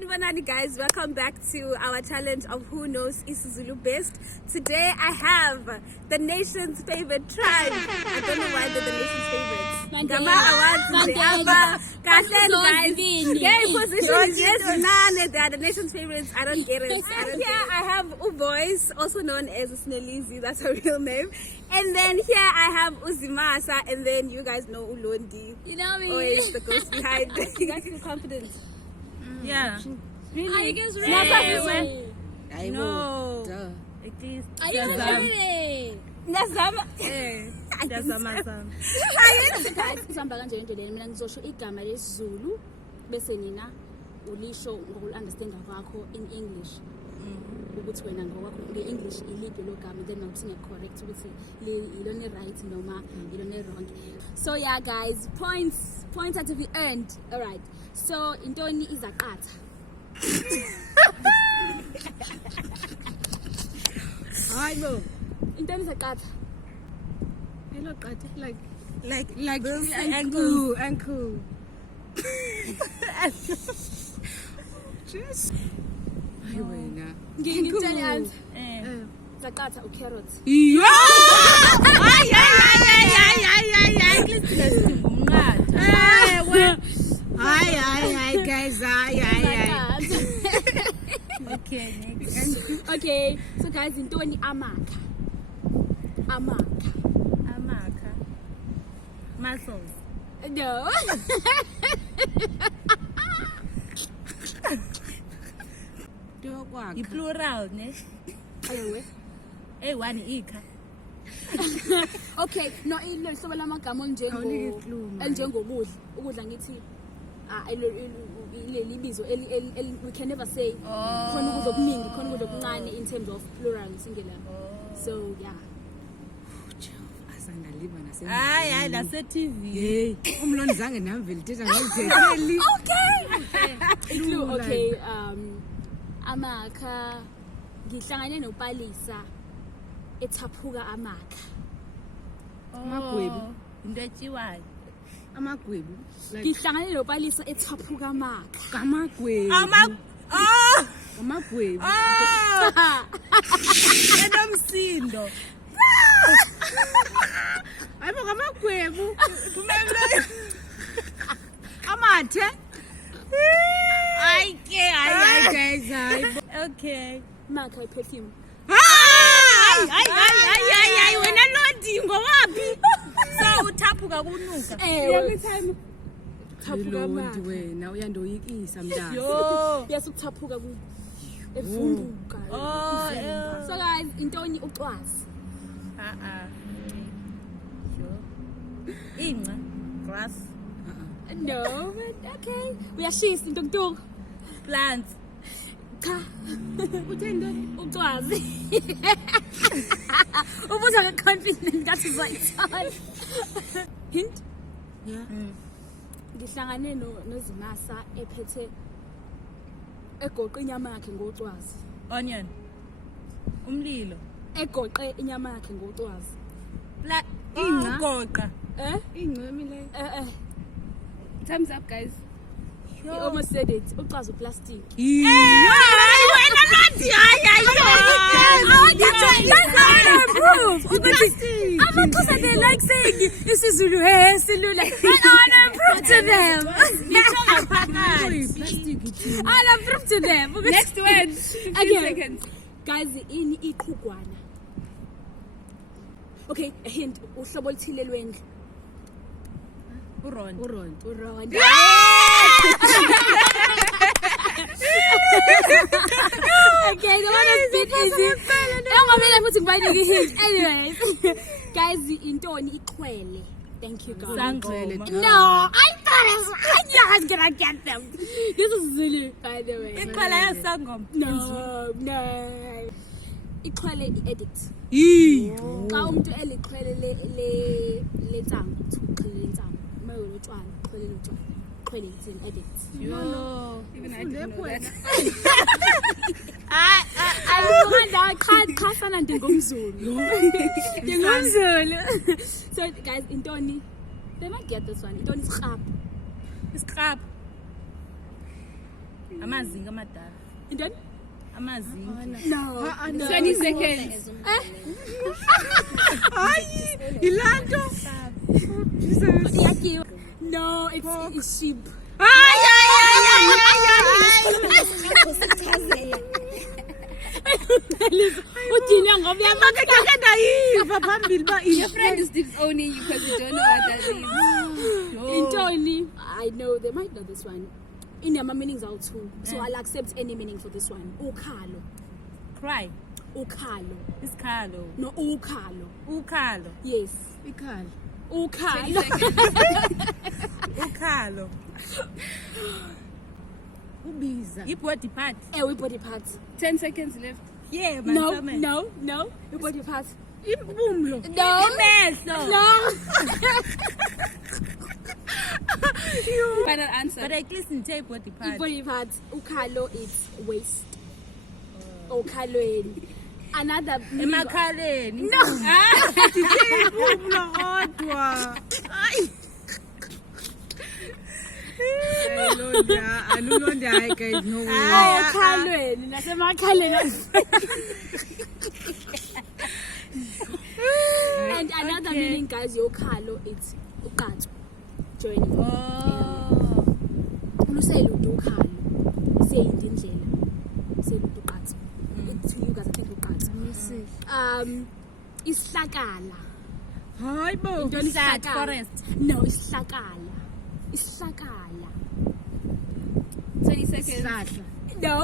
SANIBONANI guys, welcome back to our challenge of who knows ISIZULU best. Today I have the nation's favorite tribe. I don't know why they're the nation's favorites. Gama awards guys. Gay positions, yes, none. They are the nation's favorites. I don't get it. I have Uvoice, also known as Snelizi, that's her real name. And then here I have Uzimasa, and then you guys know Ulondi. You know me. Always the ghost behind. You guys feel confident? Yeah. Really? Are you guys ready? I know. It is. Are you ready? Nazama. Nazama. Guys, isihamba kanje endleleni mina ngizosho igama lesiZulu bese nina ulisho ngoku-understand kwakho in English. Ukuthi wena ngokwakho nge-English iliphi lo gama, then mawuthi nge-correct ukuthi ilona right noma ilona wrong. So yeah guys, points are to be earned. All right. So intoni izaqatha? Hayi bo. Intoni izaqatha? Hello qatha like this ankle. Just hayi wena. Ngitshela anti. Zaqatha ucarrot. Yo! Hi guys. Okay, next. Okay, so guys, intoni amakha? Muscles. No. The plural, ne? One ikha. Okay, no ihlobo lamagama enjengokudla. Ukudla ngithi leli bizo we can never say khona ukudla okuningi, khona ukudla okuncane in terms of plural singular. So yeah. Hayi nase TV. Hey, umloni zange namveli thetha ngizetheli. Okay, amakha ngihlangane noPalisa ethaphuka amakha. Amagwebu. Into etshiwayo. Amagwebu. Ngihlangane noPalisa ethaphuka amakha. Amagwebu. Amagwebu. Enomsindo. Hayibo ngamagwebu. Amathe. Hayi guys. Okay. Makha perfume. Hayi wena lodingo wapi? So uthaphuka kunuka. Every time thaphuka Lodi amakha. wena uyandoyikisa mntana. Yo. Yasukuthaphuka ku evumbuka. So guys, intoni ucwazi? Sure. Inca. Grass. No, but okay. Uyashisa into Plants. cha. Uthendo ucwazi. Ubuza ngeconfident that is right. Hint? Yeah. Ngihlangane noZimasa ephethe egoqa inyama yakhe ngocwazi. Onion. Umlilo. Egoqe inyama yakhe ngocwazi. Inca. Ugoqa. Ingcemi le. Time's up guys. You almost said it. Ucwazi plastic. Wena lodi Amaxhosa they like saying ISIZULU silula. I prove to them. I prove to them. Next word. Again. Guys, ini iqhugwana. Okay, a hint. Uhlobo oluthile lwendlu. Uron. Okay, the one is bit easy. Anyways, guys, intoni iqhwele. Thank you guys. Sangoma. No, I thought I was gonna get them. This is Zulu, by the way. Iqhala yasangoma. No. Iqhwele i-edit. Xa umuntu eliqhwele le tsango, uqhwele le tsango. Mayo lotshwana, uqhwele lotshwana. Uqhwele it's an edit. Yo. Even I didn't know that. Khafana ndingomzulu. So guys, intoni, they might get this one. Intoni is Scrap. Amazinga amadala. Then? Amazinga. No. 20 seconds. No, it's sheep. Your friend is disowning you because you don't know what that is. Intoni, I know they might know this one. In my meanings out too, so I'll accept any meaning for this one. Ukhalo. Cry. Ukhalo. Iskalo. No, ukhalo. Ukhalo. Yes. Ikhalo. Ukhalo. Ukhalo. Ubiza. Ibody part. We body parts. 10 seconds left. Yeah, No. We body parts. Ibumlo. No. Mehlo. No. Final answer. But at least in tape body part. Body parts. Ukhalo is waist. Ukhalweni. Another meaning. Emakhaleni. No. Ibumlo odwa. Ukhalweni nasemakhaleni. And another meaning, guys, yokhalo it's uqatso. Journey. Uluseludu ukhalo. Seyindi indlela. Seludu uqatso. To you guys, I think uqatso. Isihlakala. Hayibo. Intoni Sad isihlakala? forest. No, isihlakala. Isihlakala. 20 seconds. Sadla. No.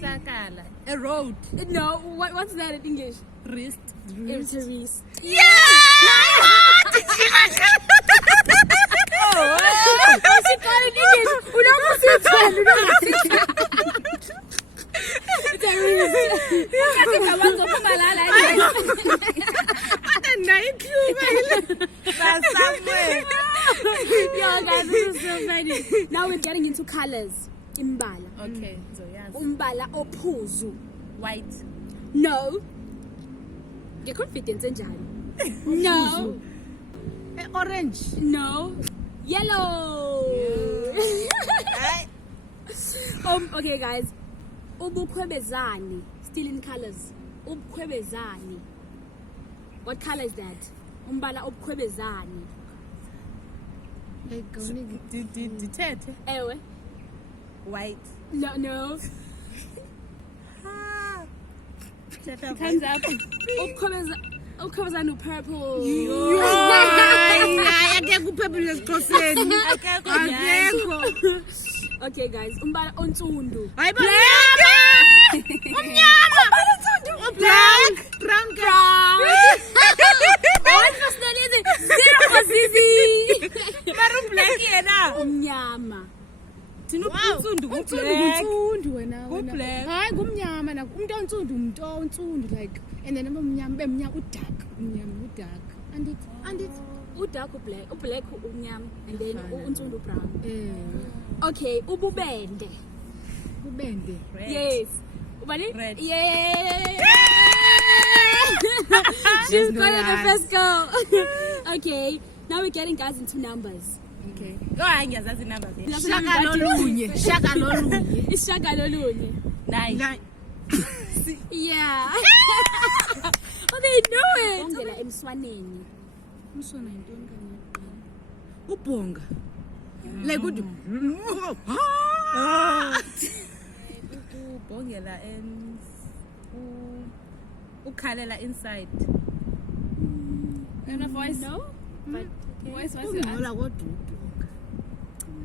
Sakala. A road. No. What's that in English? Wrist. It's a wrist. Yo, guys, this is so funny. Now we're getting into colors. Imbala. Okay, so yes. Umbala ophuzu. White. No. Your confidence enjani? No. Orange. No. Yellow. Okay, guys. Ubukhwebezani. Still in colors. Ubukhwebezani. What color is that? Umbala ubukhwebezani. Dithethe. Ewe. White. No. Time's up. Ubukhwebezani purple. Okay, guys. Umbala onsundu. Black. Brown. What personality? Zero Zizi. Maru black yena. Umnyama. Thina ubusundu ku black. Unsundu wena. Black. Hayi ngumnyama na umuntu onsundu umuntu onsundu like and then abamnyama bemnyama udark. Umnyama udark. And it Udark ublack. Ublack umnyama and then unsundu brown. eh Okay, ububende. kubende. Red. Yes. Ubani? Red. Yeah. She's got it the first go. Okay, now we're getting guys into numbers. Okay. Go angiyazazi number there. Shaka lolunye. Ishaka lolunye. 9. Yeah. Oh, they know it. Ongela emswaneni. Umsona intoni kanye? Ubhonga. Like udu. Ubhongela ukhalela inside. And a voice? No? But Voice, what's your answer? Ngola kodwa ubhonga.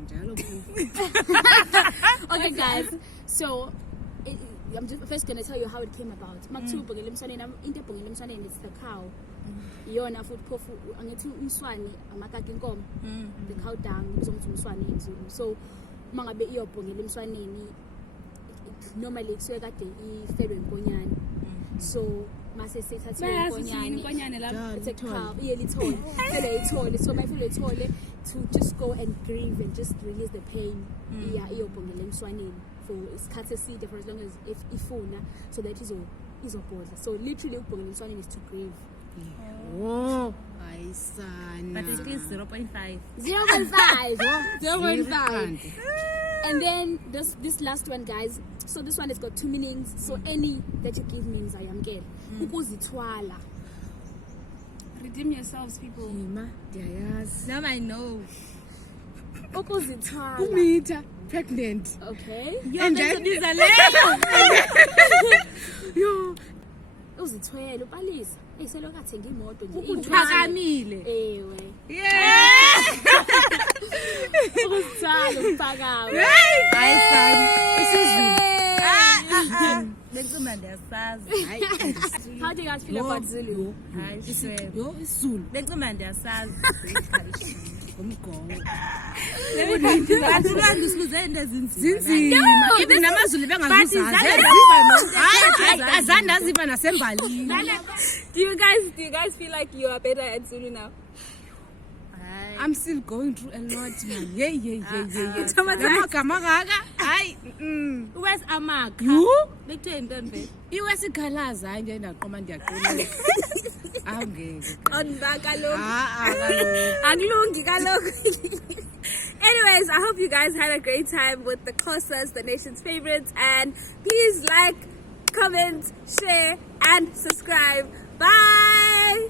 Njalo okay, guys. So I'm just first gonna tell you how it came about. Makuthiwa ubhongela emswaneni, into ebhongela emswaneni is the cow. Iyona futhi phofu angithi umswane amakaka inkomo. The cow dung bizomthi umswane eZulu. So mangabe iyobhongela emswaneni normally kusuke kade ifelwe inkonyane. So mase sethathiwe inkonyane lapha. it's a cow iyelithole ithole so mayifile ithole to just go and grieve and just release the pain iyobhongela emswaneni for isikhathi eside for as long as if ifuna so that izobhodla. So literally ukubhongela emswaneni is to grieve. Oh, ayisana. But it is 0.5. 0.5. 0.5. And then this last one, guys. So this one has got 2 meanings. So any that you give means I am girl. Ukuzithwala. Redeem yourselves, people. Ima, ndiyayazi. Now I know. Ukuzithwala. Umitha, pregnant. Okay. And then, yo, Uzithwele upalisa. Hey selokathenga imoto nje. Uphakamile. Ewe. Yeah. Ukuzithwala uphakawe. Hayi fani. isiZulu. Lentsumba ndiyasazi. How do you guys feel about Zulu? Hayi shwe. Yo, isiZulu. Lentsumba ndiyasazi. Ngumgongo. Akulandi sibuze into ezinzima. Zinzima. Even namazulu bengazuzazi. Hayi, azange aziva nasembalini. Do you guys feel like you are better at Zulu now? I'm still going through a lot, man. Yeah. Traumatized. Gamagama kaka. Hayi. Where's Amak? You? Bekutheni intoni vele? Iwesikhalaza hayi nje ndaqoma ndiyaqina. Angeke. Qonda kaloku. Kaloku. Akulungi kaloku. Anyways, I hope you guys had a great time with the Xhosas, the nation's favorites, and please like, comment, share, and subscribe. Bye.